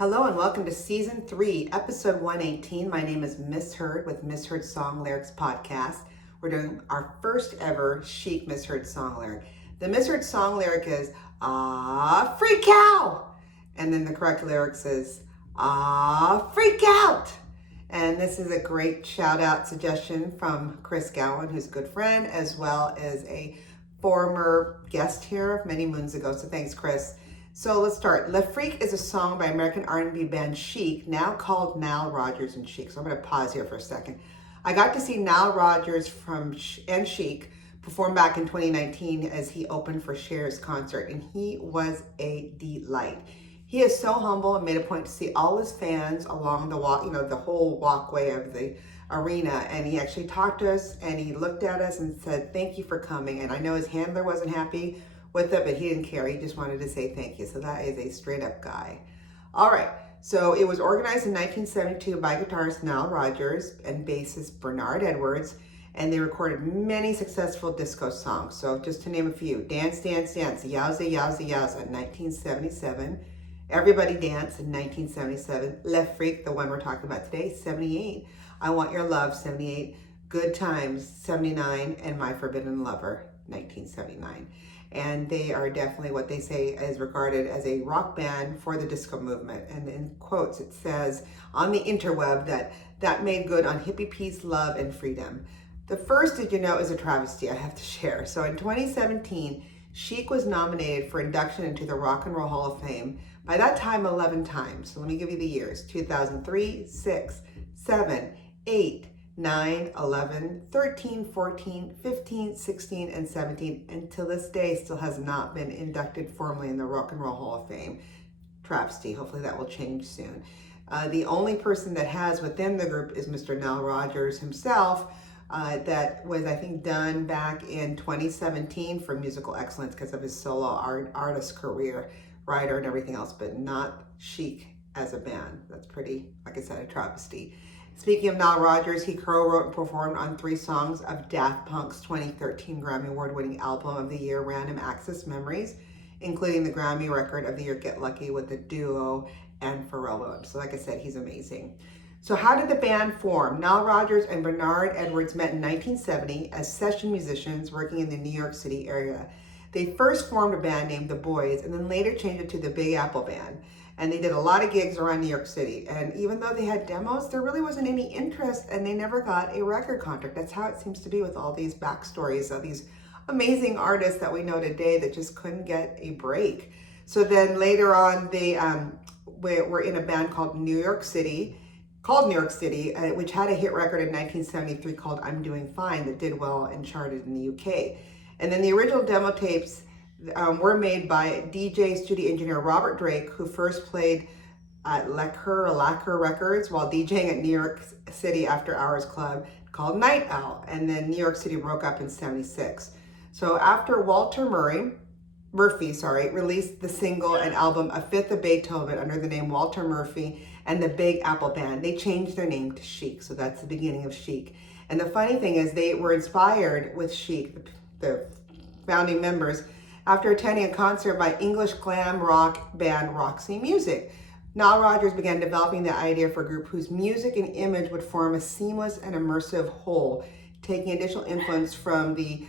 Hello and welcome to Season 3, Episode 118. My name is Misheard with Misheard Song Lyrics Podcast. We're doing our first ever Chic misheard song lyric. The misheard song lyric is, ah, freak out! And then the correct lyrics is, ah, freak out! And this is a great shout out suggestion from Chris Gowan, who's a good friend, as well as a former guest here many moons ago. So thanks, Chris. So let's start. Le Freak is a song by American R&B band Chic, now called Nile Rodgers and Chic. So I'm going to pause here for a second. I got to see Nile Rodgers and Chic perform back in 2019 as he opened for Cher's concert, and he was a delight. He is so humble and made a point to see all his fans along the walk, the whole walkway of the arena, and he actually talked to us and he looked at us and said, "Thank you for coming." And I know his handler wasn't happy with it, but he didn't care. He just wanted to say thank you. So that is a straight up guy. All right. So it was organized in 1972 by guitarist Nile Rodgers and bassist Bernard Edwards, and they recorded many successful disco songs. So just to name a few: Dance, Dance, Dance, Yowza, Yowza, Yowza in 1977. Everybody Dance in 1977. Le Freak, the one we're talking about today, 78. I Want Your Love, 78. Good Times, 79. And My Forbidden Lover, 1979. And they are definitely what they say is regarded as a rock band for the disco movement. And in quotes, it says on the interweb that made good on hippie peace, love, and freedom. The first, did you know, is a travesty I have to share. So in 2017, Chic was nominated for induction into the Rock and Roll Hall of Fame. By that time, 11 times. So let me give you the years: 2003, 6, 7, 8, 9, 11, 13, 14, 15, 16, and 17, and to this day still has not been inducted formally in the Rock and Roll Hall of Fame. Travesty. Hopefully that will change soon. The only person that has within the group is Mr. Nile Rodgers himself. That was, I think, done back in 2017 for musical excellence because of his solo artist career, writer, and everything else, but not Chic as a band. That's pretty, like I said, a travesty. Speaking of Nile Rodgers, he co-wrote and performed on 3 songs of Daft Punk's 2013 Grammy Award-winning Album of the Year, Random Access Memories, including the Grammy Record of the Year, Get Lucky, with the duo and Pharrell Williams. So like I said, he's amazing. So how did the band form? Nile Rodgers and Bernard Edwards met in 1970 as session musicians working in the New York City area. They first formed a band named The Boys and then later changed it to the Big Apple Band. And they did a lot of gigs around New York City. And even though they had demos, there really wasn't any interest and they never got a record contract. That's how it seems to be with all these backstories of these amazing artists that we know today that just couldn't get a break. So then later on, they were in a band called New York City, which had a hit record in 1973 called I'm Doing Fine that did well and charted in the UK. And then the original demo tapes were made by DJ studio engineer Robert Drake, who first played at Lacquer Records while DJing at New York City After Hours Club called Night Owl. And then New York City broke up in 76. So after Walter Murphy released the single and album A Fifth of Beethoven under the name Walter Murphy and the Big Apple Band, they changed their name to Chic. So that's the beginning of Chic. And the funny thing is they were inspired with Chic, the founding members, after attending a concert by English glam rock band Roxy Music. Nile Rodgers began developing the idea for a group whose music and image would form a seamless and immersive whole, taking additional influence from the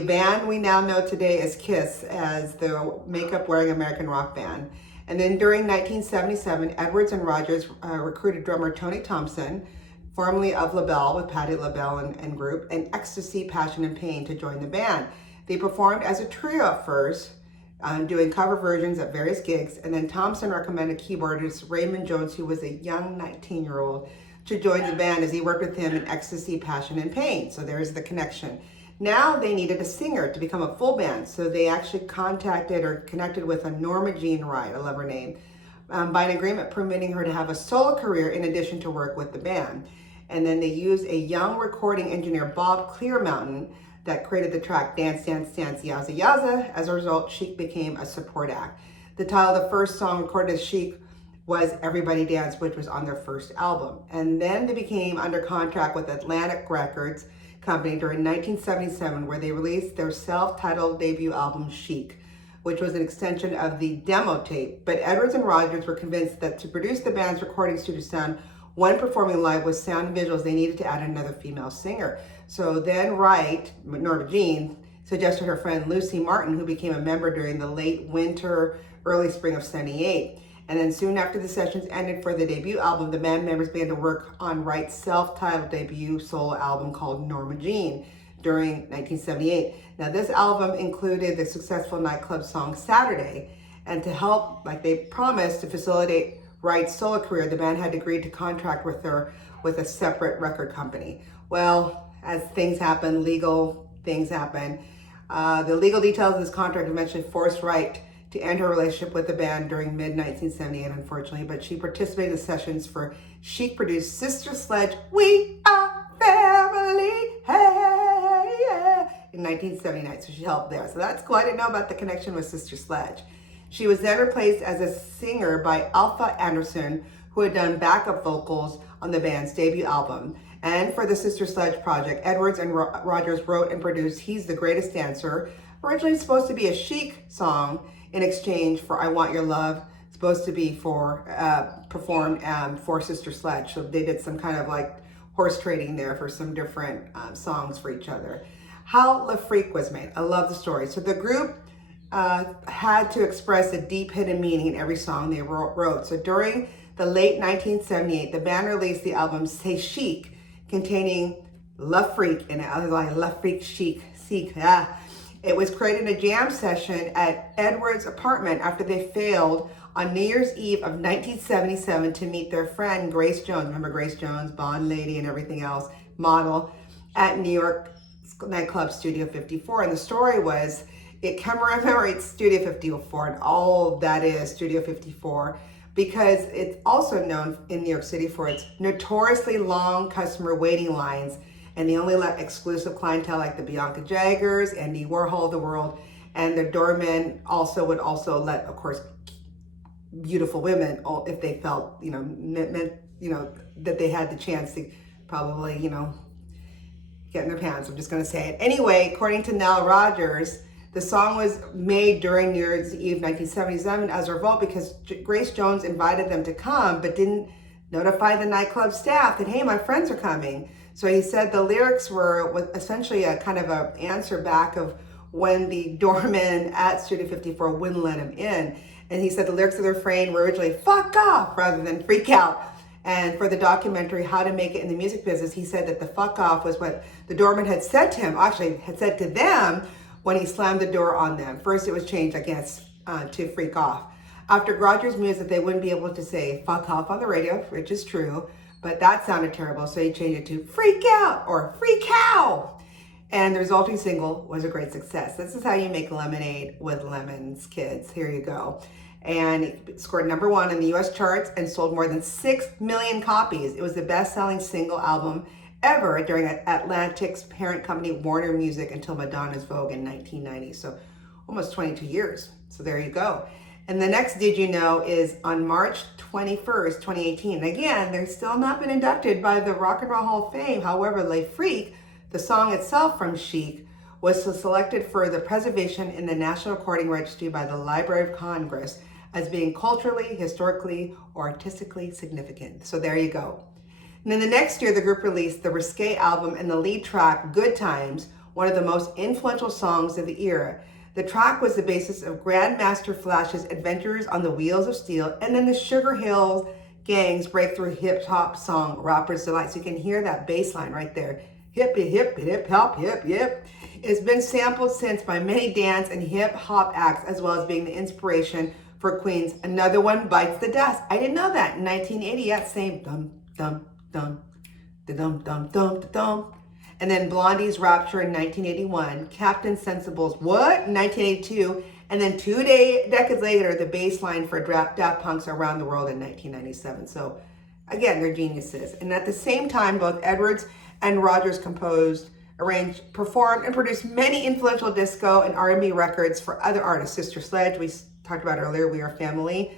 band we now know today as Kiss, as the makeup-wearing American rock band. And then during 1977, Edwards and Rodgers recruited drummer Tony Thompson, formerly of LaBelle with Patti LaBelle and group, and Ecstasy, Passion, and Pain to join the band. They performed as a trio at first, doing cover versions at various gigs, and then Thompson recommended keyboardist Raymond Jones, who was a young 19-year-old, to join the band as he worked with him in Ecstasy, Passion, and Pain. So there's the connection. Now they needed a singer to become a full band, so they actually contacted or connected with a Norma Jean Wright, I love her name, by an agreement permitting her to have a solo career in addition to work with the band. And then they used a young recording engineer, Bob Clearmountain, that created the track Dance, Dance, Dance, Yowza, Yowza. As a result, Chic became a support act. The title of the first song recorded as Chic was Everybody Dance, which was on their first album. And then they became under contract with Atlantic Records Company during 1977, where they released their self-titled debut album, Chic, which was an extension of the demo tape. But Edwards and Rogers were convinced that to produce the band's recording studio sound when performing live with sound and visuals, they needed to add another female singer. So then Wright, Norma Jean, suggested her friend Lucy Martin, who became a member during the late winter, early spring of '78. And then soon after the sessions ended for the debut album, the band members began to work on Wright's self-titled debut solo album called Norma Jean during 1978. Now this album included the successful nightclub song Saturday, and to help, like they promised, to facilitate Wright's solo career, the band had agreed to contract with her with a separate record company. Well, as things happen, legal things happen. The legal details of this contract eventually forced Wright to end her relationship with the band during mid-1978, unfortunately, but she participated in the sessions for Chic-produced Sister Sledge, We Are Family, Hey, yeah, in 1979, so she helped there. So that's cool. I didn't know about the connection with Sister Sledge. She was then replaced as a singer by Alpha Anderson, who had done backup vocals on the band's debut album. And for the Sister Sledge project, Edwards and Rogers wrote and produced He's the Greatest Dancer, originally supposed to be a Chic song in exchange for I Want Your Love, supposed to be for performed for Sister Sledge. So they did some kind of like horse trading there for some different songs for each other. How Le Freak was made. I love the story. So the group had to express a deep hidden meaning in every song they wrote. So during the late 1978, the band released the album Say Chic, containing Le Freak, and I was like, Le Freak Chic. It was created in a jam session at Edwards' apartment after they failed on New Year's Eve of 1977 to meet their friend Grace Jones. Remember Grace Jones, Bond lady and everything else, model, at New York nightclub Studio 54. And the story was, it commemorates Studio 54 and all that is Studio 54, because it's also known in New York City for its notoriously long customer waiting lines, and they only let exclusive clientele like the Bianca Jaggers, Andy Warhol of the world, and the doormen would also let, of course, beautiful women, if they felt, that they had the chance to probably, get in their pants. I'm just going to say it. Anyway, according to Nile Rodgers, the song was made during New Year's Eve 1977 as a revolt because Grace Jones invited them to come, but didn't notify the nightclub staff that, hey, my friends are coming. So he said the lyrics were essentially a kind of an answer back of when the doorman at Studio 54 wouldn't let him in. And he said the lyrics of the refrain were originally fuck off rather than freak out. And for the documentary, How to Make It in the Music Business, he said that the fuck off was what the doorman had said to him, actually had said to them when he slammed the door on them. First it was changed, I guess, to freak off. After Rogers mused that they wouldn't be able to say fuck off on the radio, which is true, but that sounded terrible, so he changed it to freak out or freak out. And the resulting single was a great success. This is how you make lemonade with lemons, kids. Here you go. And it scored #1 in the US charts and sold more than 6 million copies. It was the best-selling single album ever during Atlantic's parent company, Warner Music, until Madonna's Vogue in 1990. So almost 22 years. So there you go. And the next Did You Know is on March 21st, 2018. Again, they're still not been inducted by the Rock and Roll Hall of Fame. However, Le Freak, the song itself from Chic, was selected for the preservation in the National Recording Registry by the Library of Congress as being culturally, historically, or artistically significant. So there you go. And then the next year, the group released the Risque album and the lead track, Good Times, one of the most influential songs of the era. The track was the basis of Grandmaster Flash's Adventures on the Wheels of Steel, and then the Sugarhill Gang's breakthrough hip-hop song, Rapper's Delight. So you can hear that bass line right there. Hip, hip, hip, hop, hip, hip. It's been sampled since by many dance and hip-hop acts, as well as being the inspiration for Queen's Another One Bites the Dust. I didn't know that. In 1980, yeah, same dum, dum, dum, dum, dum, dum, dum. And then Blondie's Rapture in 1981, Captain Sensible's What in 1982, and then 2 decades later, the bass line for Daft Punk's Around the World in 1997. So again, they're geniuses. And at the same time, both Edwards and Rogers composed, arranged, performed, and produced many influential disco and R&B records for other artists. Sister Sledge, we talked about earlier, We Are Family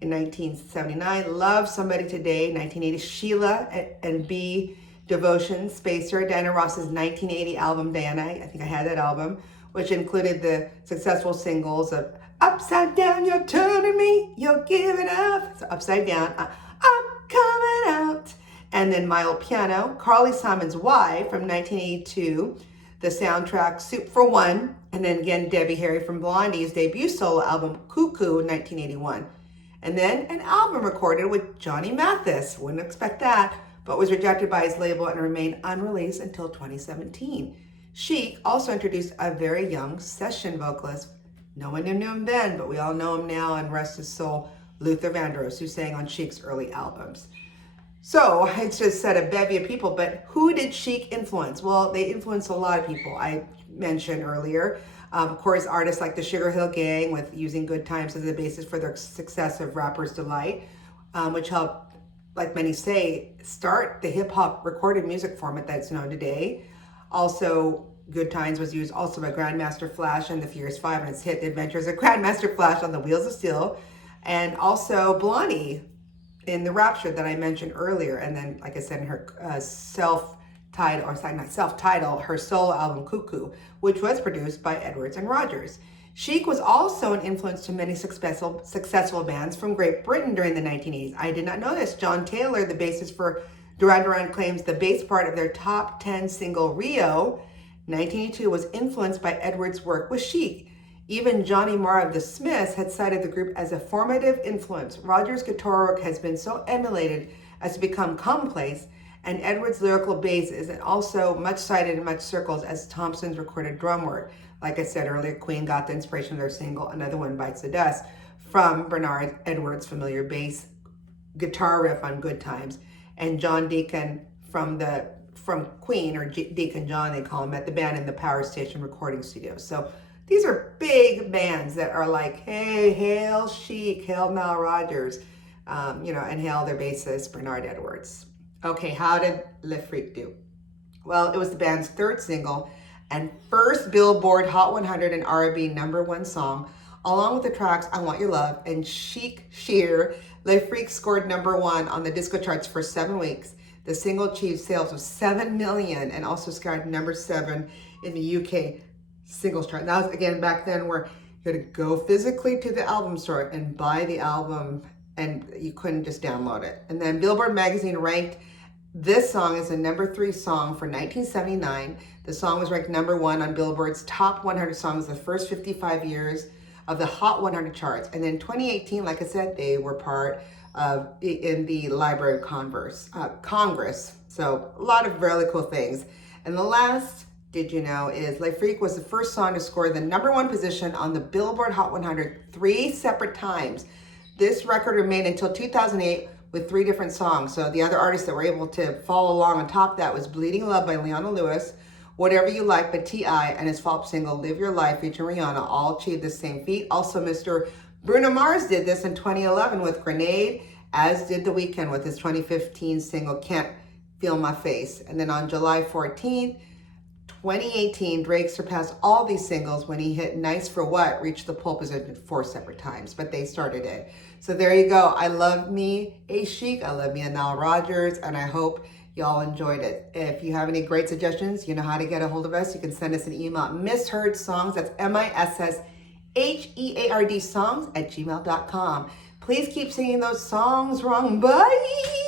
in 1979, Love Somebody Today, 1980, Sheila and B, Devotion, Spacer, Diana Ross's 1980 album, Diana, I think I had that album, which included the successful singles of Upside down, you're turning me, you're giving up. So upside down, I'm coming out. And then My Old Piano, Carlie Simon's Why from 1982, the soundtrack Soup for One, and then again Debbie Harry from Blondie's debut solo album Cuckoo in 1981. And then an album recorded with Johnny Mathis, wouldn't expect that, but was rejected by his label and remained unreleased until 2017. Chic also introduced a very young session vocalist. No one knew him then, but we all know him now, and rest his soul, Luther Vandross, who sang on Chic's early albums. So I just said a bevy of people, but who did Chic influence? Well, they influenced a lot of people I mentioned earlier. Of course, artists like the Sugarhill Gang, with using Good Times as the basis for their success of Rapper's Delight, which helped, like many say, start the hip-hop recorded music format that's known today. Also, Good Times was used also by Grandmaster Flash and the Furious Five in its hit The Adventures of Grandmaster Flash on the Wheels of Steel, and also Blondie in The Rapture that I mentioned earlier. And then, like I said, in her her solo album Cuckoo, which was produced by Edwards and Rogers. Chic was also an influence to many successful bands from Great Britain during the 1980s. I did not know this. John Taylor, the bassist for Duran Duran, claims the bass part of their top 10 single Rio 1982 was influenced by Edwards' work with Chic. Even Johnny Marr of the Smiths had cited the group as a formative influence. Rogers' guitar work has been so emulated as to become commonplace, and Edwards' lyrical bass is also much cited in much circles as Thompson's recorded drum work. Like I said earlier, Queen got the inspiration of their single Another One Bites the Dust from Bernard Edwards' familiar bass guitar riff on Good Times, and John Deacon from Queen, or Deacon John they call him, at the band in the Power Station recording studio. So these are big bands that are like, hey, hail Chic, hail Nile Rodgers, and hail their bassist Bernard Edwards. Okay, how did Le Freak do? Well, it was the band's third single and first Billboard Hot 100 and R&B #1 song, along with the tracks I Want Your Love and Chic Sheer. Le Freak scored #1 on the disco charts for 7 weeks. The single achieved sales of 7 million and also scored #7 in the UK singles chart. And that was, again, back then where you had to go physically to the album store and buy the album, and you couldn't just download it. And then Billboard magazine ranked this song as a #3 song for 1979. The song was ranked #1 on Billboard's Top 100 Songs the first 55 years of the Hot 100 charts. And in 2018, like I said, they were part of in the Library of Congress. So a lot of really cool things. And the last, did you know, is Le Freak was the first song to score the #1 position on the Billboard Hot 100 3 separate times. This record remained until 2008 with 3 different songs. So the other artists that were able to follow along on top of that was Bleeding Love by Leona Lewis, Whatever You Like by T.I., and his follow-up single Live Your Life featuring Rihanna all achieved the same feat. Also, Mr. Bruno Mars did this in 2011 with Grenade, as did The Weeknd with his 2015 single Can't Feel My Face. And then on July 14th, 2018, Drake surpassed all these singles when he hit Nice for What reached the pole position 4 separate times, but they started it. So there you go. I love me a Chic, I love me a Nile Rodgers, and I hope y'all enjoyed it. If you have any great suggestions, you know how to get a hold of us. You can send us an email at misheardsongs, that's MISSHEARD songs @gmail.com. Please keep singing those songs wrong. Bye.